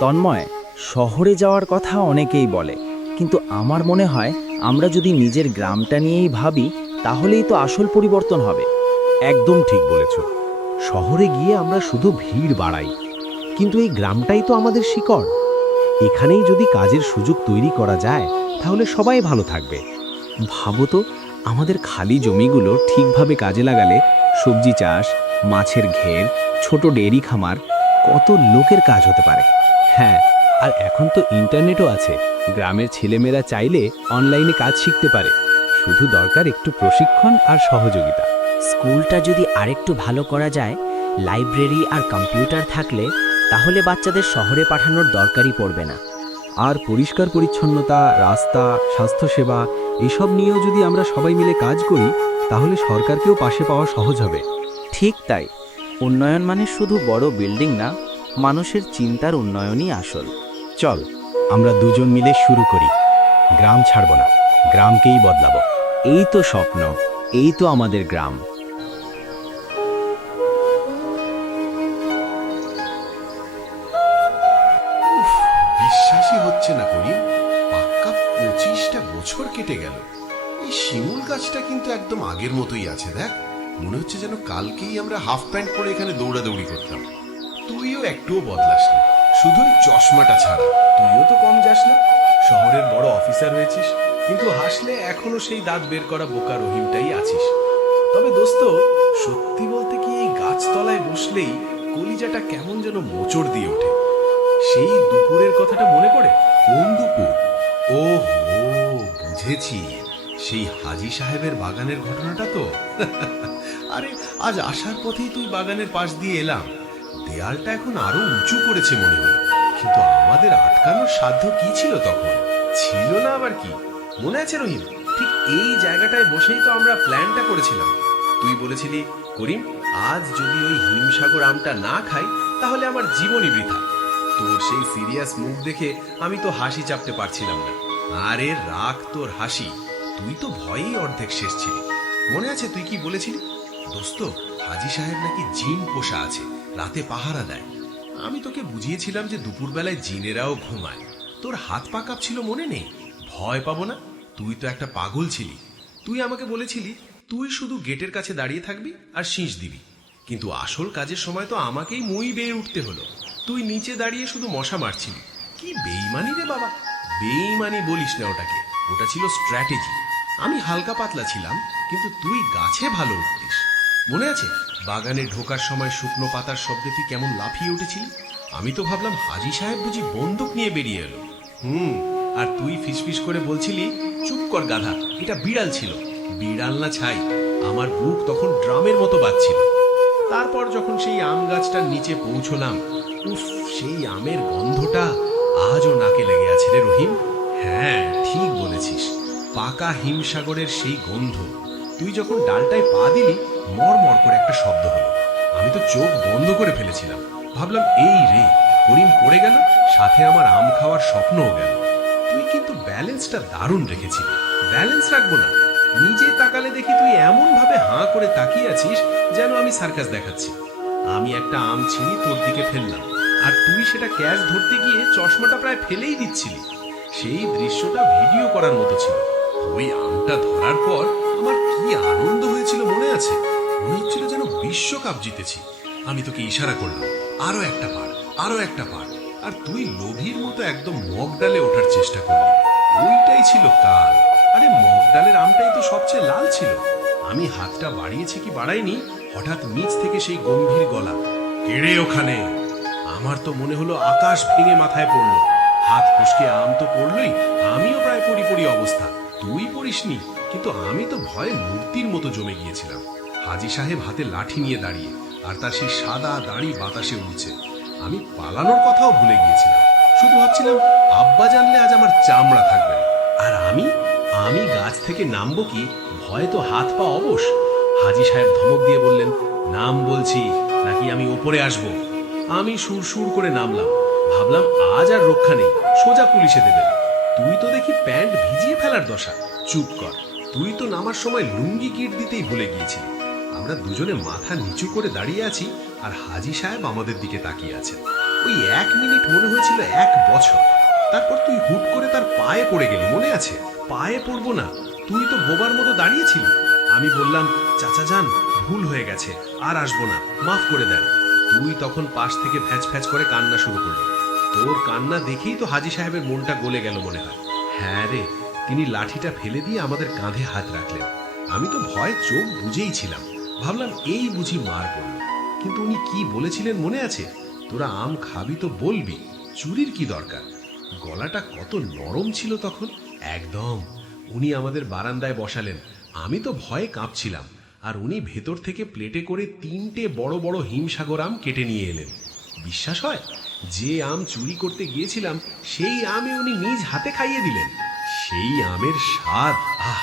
তন্ময়, শহরে যাওয়ার কথা অনেকেই বলে, কিন্তু আমার মনে হয় আমরা যদি নিজের গ্রামটা নিয়েই ভাবি তাহলেই তো আসল পরিবর্তন হবে। একদম ঠিক বলেছ। শহরে গিয়ে আমরা শুধু ভিড় বাড়াই, কিন্তু এই গ্রামটাই তো আমাদের শিকড়। এখানেই যদি কাজের সুযোগ তৈরি করা যায় তাহলে সবাই ভালো থাকবে। ভাবো তো, আমাদের খালি জমিগুলো ঠিকভাবে কাজে লাগালে সবজি চাষ, মাছের ঘের, ছোট ডেয়ারি খামার, কত লোকের কাজ হতে পারে। হ্যাঁ, আর এখন তো ইন্টারনেটও আছে। গ্রামের ছেলেমেয়েরা চাইলে অনলাইনে কাজ শিখতে পারে। শুধু দরকার একটু প্রশিক্ষণ আর সহযোগিতা। স্কুলটা যদি আরেকটু ভালো করা যায়, লাইব্রেরি আর কম্পিউটার থাকলে, তাহলে বাচ্চাদের শহরে পাঠানোর দরকারই পড়বে না। আর পরিষ্কার পরিচ্ছন্নতা, রাস্তা, স্বাস্থ্যসেবা এসব নিয়েও যদি আমরা সবাই মিলে কাজ করি তাহলে সরকারকেও পাশে পাওয়া সহজ হবে। ঠিক তাই, উন্নয়ন মানে শুধু বড় বিল্ডিং না, মানুষের চিন্তার উন্নয়নই আসল। চল, আমরা দুজন মিলে শুরু করি। গ্রাম ছাড়ব না, গ্রামকেই বদলাবো। এই তো স্বপ্ন, এই তো আমাদের গ্রাম। বিশ্বাসই হচ্ছে না করিম, পাক্কা 25টা বছর কেটে গেল। এই শিমুল গাছটা কিন্তু একদম আগের মতোই আছে। দেখ, মনে হচ্ছে যেন কালকেই আমরা হাফ প্যান্ট পরে এখানে দৌড়াদৌড়ি করতাম। তুইও একটুও বদলাসনি, শুধু ওই চশমাটা ছাড়া। তুইও তো কম যাস না। শহরের বড় অফিসার হয়েছিস, কিন্তু হাসলে এখনো সেই দাঁত বের করা বোকা রহিমটাই আছিস। তবে দোস্ত, সত্যি বলতে কি, এই গাছতলায় বসলেই কলিজাটা কেমন যেন মোচড় দিয়ে ওঠে। সেই দুপুরের কথাটা মনে পড়ে। কোন দুপুর? ও হো, বুঝেছি, সেই হাজি সাহেবের বাগানের ঘটনাটা তো। আরে, আজ আসার পথেই তুই বাগানের পাশ দিয়ে এলাম। দেয়ালটা এখন আরো উঁচু করেছে মনে হলো, কিন্তু আমাদের আটকানোর সাধ্য কি ছিল তখন? ছিল না আবার কি? মনে আছে রহিম, ঠিক এই জায়গাটায় বসেই তো আমরা প্ল্যানটা করেছিলাম। তুই বলেছিলি, করিম, আজ যদি ওই হিমসাগর আমটা না খাই তাহলে আমার জীবনই বৃথা। তোর সেই সিরিয়াস মুখ দেখে আমি তো হাসি চাপতে পারছিলাম না। আরে রাখ তোর হাসি, তুই তো ভয়েই অর্ধেক শেষ ছিলি। মনে আছে তুই কি বলেছিলি? দোস্ত, হাজি সাহেব নাকি জিন পোষা আছে, রাতে পাহারা দেয়। আমি তোকে বুঝিয়েছিলাম যে দুপুরবেলায় জিনেরাও ঘুমায়। তোর হাত পা কাঁপছিল, মনে নেই? ভয় পাবো না? তুই তো একটা পাগল ছিলি। তুই আমাকে বলেছিলি তুই শুধু গেটের কাছে দাঁড়িয়ে থাকবি আর শীষ দিবি, কিন্তু আসল কাজের সময় তো আমাকেই মই বেয়ে উঠতে হলো। তুই নিচে দাঁড়িয়ে শুধু মশা মারছিলি। কি বেইমানি রে বাবা! বেইমানি বলিস না ওটাকে, ওটা ছিল স্ট্র্যাটেজি। আমি হালকা পাতলা ছিলাম, কিন্তু তুই গাছে ভালো উঠতিস। মনে আছে বাগানে ঢোকার সময় শুকনো পাতার শব্দে তুই কেমন লাফিয়ে উঠেছিলি? আমি তো ভাবলাম হাজি সাহেব বুঝি বন্দুক নিয়ে বেরিয়ে এলো। আর তুই ফিসফিস করে বলছিলি, চুপ কর গাধা, এটা বিড়াল ছিল। বিড়াল না ছাই, আমার বুক তখন ড্রামের মতো বাজছিল। তারপর যখন সেই আম গাছটার নিচে পৌঁছলাম, উফ, সেই আমের গন্ধটা আজও নাকে লেগে আছে রে রহিম। হ্যাঁ, ঠিক বলেছিস, পাকা হিমসাগরের সেই গন্ধ। তুই যখন ডালটায় পা দিলি, মর করে একটা শব্দ হলো। আমি তো চোখ বন্ধ করে ফেলেছিলাম, ভাবলাম এই রে, করিম পড়ে গেল, সাথে আমার আম খাওয়ার স্বপ্নও গেল। তুই কিন্তু ব্যালেন্সটা দারুণ রেখেছিলি। ব্যালেন্স রাখবো না, নিজে তাকালে দেখি তুই এমন ভাবে হাঁ করে তাকিয়ে আছিস যেন আমি সার্কাস দেখাচ্ছি। আমি একটা আম ছিঁড়ি তোর দিকে ফেললাম, আর তুই সেটা ক্যাচ ধরতে গিয়ে চশমাটা প্রায় ফেলেই দিচ্ছিলি। সেই দৃশ্যটা ভিডিও করার মতো ছিল। ওই আমটা ধরার পর আমার কি আনন্দ হয়েছিল মনে আছে? মনে হচ্ছিল যেন বিশ্বকাপ জিতেছি। আমি তোকে ইশারা করলাম, আরো একটা পার, আরো একটা পার, আর তুই লোভীর মতো একদম মগ ডালে ওঠার চেষ্টা করলি। ওইটাই ছিল কাল। আরে মগ ডালের আমটাই তো সবচেয়ে লাল ছিল। আমি হাতটা বাড়িয়েছি কি বাড়াইনি, হঠাৎ নিচ থেকে সেই গম্ভীর গলা, কেড়ে ওখানে। আমার তো মনে হলো আকাশ ভেঙে মাথায় পড়লো। হাত ফসকে আম তো পড়লই, আমিও প্রায় পড়ি অবস্থা। তুই পড়িসনি, কিন্তু আমি তো ভয়ে মূর্তির মতো জমে গিয়েছিলাম। হাজি সাহেব হাতে লাঠি নিয়ে দাঁড়িয়ে, আর তার সেই সাদা দাড়ি বাতাসে উড়ছে। আমি পালানোর কথাও ভুলে গিয়েছিলাম, শুধু ভাবছিলাম আব্বা জানলে আজ আমার চামড়া থাকবে না। আর আমি গাছ থেকে নামবো কি, ভয়ে তো হাত পা অবশ। হাজি সাহেব ধমক দিয়ে বললেন, নাম বলছি, নাকি আমি ওপরে আসব? আমি সুর করে নামলাম। ভাবলাম আজ আর রক্ষা নেই, সোজা পুলিশে দেবেন। তুই তো দেখি প্যান্ট ভিজিয়ে ফেলার দশা। চুপ কর, তুই তো নামার সময় লুঙ্গি কিট দিতেই ভুলে গিয়েছিলি। আমরা দুজনে মাথা নিচু করে দাঁড়িয়ে আছি, আর হাজি সাহেব আমাদের দিকে তাকিয়ে আছেন। ওই 1 মিনিট মনে হয়েছিল 1 বছর। তারপর তুই হুট করে তার পায়ে পড়ে গেলি, মনে আছে? পায়ে পড়বো না, তুই তো বোবার মতো দাঁড়িয়েছিলি। আমি বললাম, চাচা যান, ভুল হয়ে গেছে, আর আসবো না, মাফ করে দেন। তুই তখন পাশ থেকে ফ্যাচ ফ্যাচ করে কান্না শুরু করলি। তোর কান্না দেখেই তো হাজী সাহেবের মনটা গলে গেল মনে হয়। হ্যাঁ রে, তিনি লাঠিটা ফেলে দিয়ে আমাদের কাঁধে হাত রাখলেন। আমি তো ভয় চোখ বুঝেই ছিলাম, ভাবলাম এই বুঝি মার পড়ল। কিন্তু উনি কি বলেছিলেন মনে আছে? তোরা আম খাবি তো বলবি, চুরির কি দরকার। গলাটা কত নরম ছিল তখন। একদম। উনি আমাদের বারান্দায় বসালেন, আমি তো ভয়ে কাঁপছিলাম, আর উনি ভেতর থেকে প্লেটে করে 3টে বড় বড় হিমসাগর আম কেটে নিয়ে এলেন। বিশ্বাস হয়, যে আম চুরি করতে গিয়েছিলাম সেই আমই উনি নিজ হাতে খাইয়ে দিলেন। সেই আমের স্বাদ, আহ!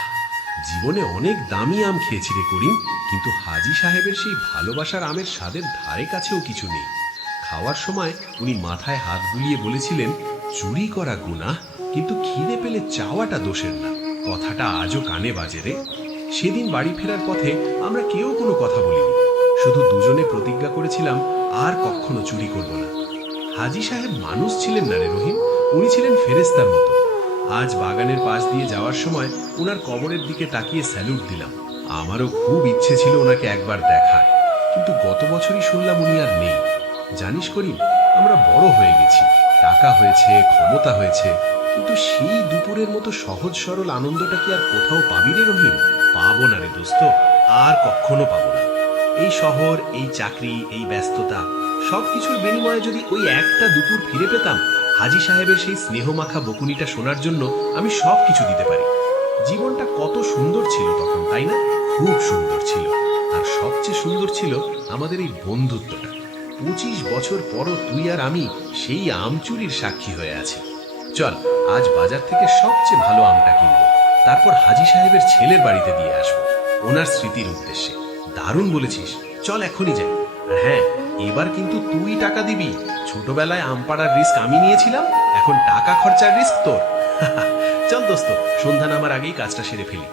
জীবনে অনেক দামি আম খেয়েছি রে করিম, কিন্তু হাজী সাহেবের সেই ভালোবাসার আমের স্বাদের ধারে কাছেও কিছু নেই। খাওয়ার সময় উনি মাথায় হাত বুলিয়ে বলেছিলেন, চুরি করা গুনাহ, কিন্তু খিদে পেলে চাওয়াটা দোষের না। কথাটা আজও কানে বাজে রে। সেদিন বাড়ি ফেরার পথে আমরা কেউ কোনো কথা বলিনি, শুধু দুজনে প্রতিজ্ঞা করেছিলাম আর কখনো চুরি করব না। হাজী সাহেব মানুষ ছিলেন না রে রহিম, উনি ছিলেন ফেরেশতার মতো। আজ বাগানের পাশ দিয়ে যাওয়ার সময় ওনার কবরের দিকে তাকিয়ে স্যালুট দিলাম। আমারও খুব ইচ্ছে ছিল ওনাকে একবার দেখার, কিন্তু গত বছরই শুনলাম উনি আর নেই। জানিস করিম, আমরা বড় হয়ে গেছি, টাকা হয়েছে, ক্ষমতা হয়েছে, কিন্তু সেই দুপুরের মতো সহজ সরল আনন্দটা কি আর কোথাও পাবি রে রহিম? পাবো না রে দোস্ত, আর কখনো পাবো না। এই শহর, এই চাকরি, এই ব্যস্ততা, সবকিছুর বিনিময়ে যদি ওই একটা দুপুর ফিরে পেতাম, হাজী সাহেবের সেই স্নেহমাখা বকুনিটা শোনার জন্য আমি সব কিছু দিতে পারি। জীবনটা কত সুন্দর ছিল তখন, তাই না? খুব সুন্দর ছিল। আর সবচেয়ে সুন্দর ছিল আমাদের এই বন্ধুত্বটা। 25 বছর পরও তুই আর আমি সেই আম চুরির সাক্ষী হয়ে আছি। চল, আজ বাজার থেকে সবচেয়ে ভালো আমটা কিনবো, তারপর হাজী সাহেবের ছেলের বাড়িতে দিয়ে আসবো, ওনার স্মৃতির উদ্দেশ্যে। দারুণ বলেছিস, চল এখনই যাই। আর হ্যাঁ, এবার কিন্তু তুই টাকা দিবি। ছোটবেলায় আম পাড়ার রিস্ক আমি নিয়েছিলাম, এখন টাকা খরচার রিস্ক তোর। চল দোস্ত, সন্ধ্যা নামার আগেই কাজটা সেরে ফেলি।